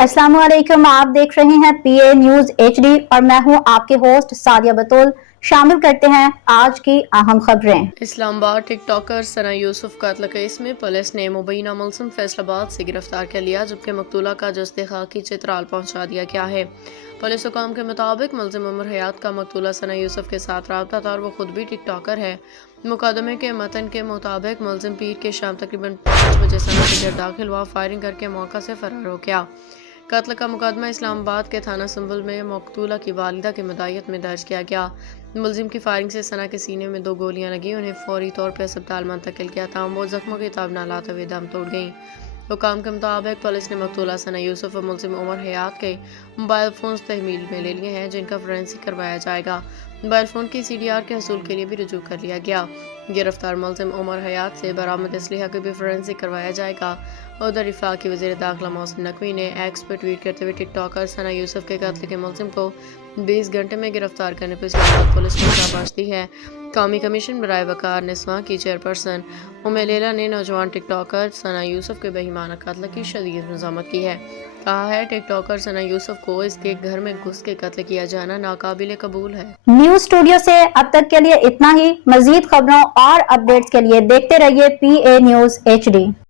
अस्सलाम वालेकुम। आप देख रहे हैं पीए न्यूज एचडी और मैं हूं आपके होस्ट सादिया बतूल। शामिल करते हैं आज की अहम खबरें। इस्लामाबाद टिकटॉकर सना यूसुफ कत्ल केस में पुलिस ने मुबैना मुलजिम फैसलाबाद से गिरफ्तार कर लिया, जबकि मकतूला का जस्ते खाकी चित्राल पहुंचा दिया गया है। पुलिस हुकाम के मुताबिक मुलजिम उमर हयात का मकतूला सना यूसुफ के साथ रब्ता था और वो खुद भी टिकटॉकर है। मुकदमे के मतन के मुताबिक मुलजिम पीर के शाम तकरीबन 5 बजे सना के घर दाखिल हुआ, फायरिंग करके मौका से फरार हो गया। कत्ल का मुकदमा इस्लामाबाद के थाना संबल में मकतूला की वालिदा की मदायत में दर्ज किया गया। मुलजिम की फायरिंग से सना के सीने में 2 गोलियां लगी, उन्हें फौरी तौर पर अस्पताल मुंतकिल किया था। वो जख्मों की ताब न लाते हुए दम तोड़ गईं। हुकाम के मुताबिक पुलिस ने मकतूला सना यूसुफ और मुलजिम उमर हयात के मोबाइल फोन तहमील में ले लिए हैं, जिनका फोरेंसिक करवाया जाएगा। मोबाइल फोन की CDR के हसूल के लिए भी रुजू कर लिया गया। गिरफ्तार मुलजिम उमर हयात से बरामद असलहा को भी फोरेंसिक करवाया जाएगा। उधर वफाकी वज़ीर दाखिला मोहसिन नकवी ने एक्स पर ट्वीट करते हुए टिकटॉकर सना यूसुफ के कत्ल के मुलजिम को 20 घंटे में गिरफ्तार करने पर इस्लामाबाद पुलिस को शाबाश दी है। कौमी कमीशन बराए वकार निस्वां की चेयरपर्सन उम्मे लैला ने नौजवान टिकटॉकर सना यूसुफ के बेईमाना कत्ल की शदीद मज़म्मत की है। कहा है टिकटॉकर सना यूसुफ को इसके घर में घुस के कत्ल किया जाना नाकाबिले कबूल है। न्यूज स्टूडियो से अब तक के लिए इतना ही। मजीद खबरों और अपडेट्स के लिए देखते रहिए पीए न्यूज HD।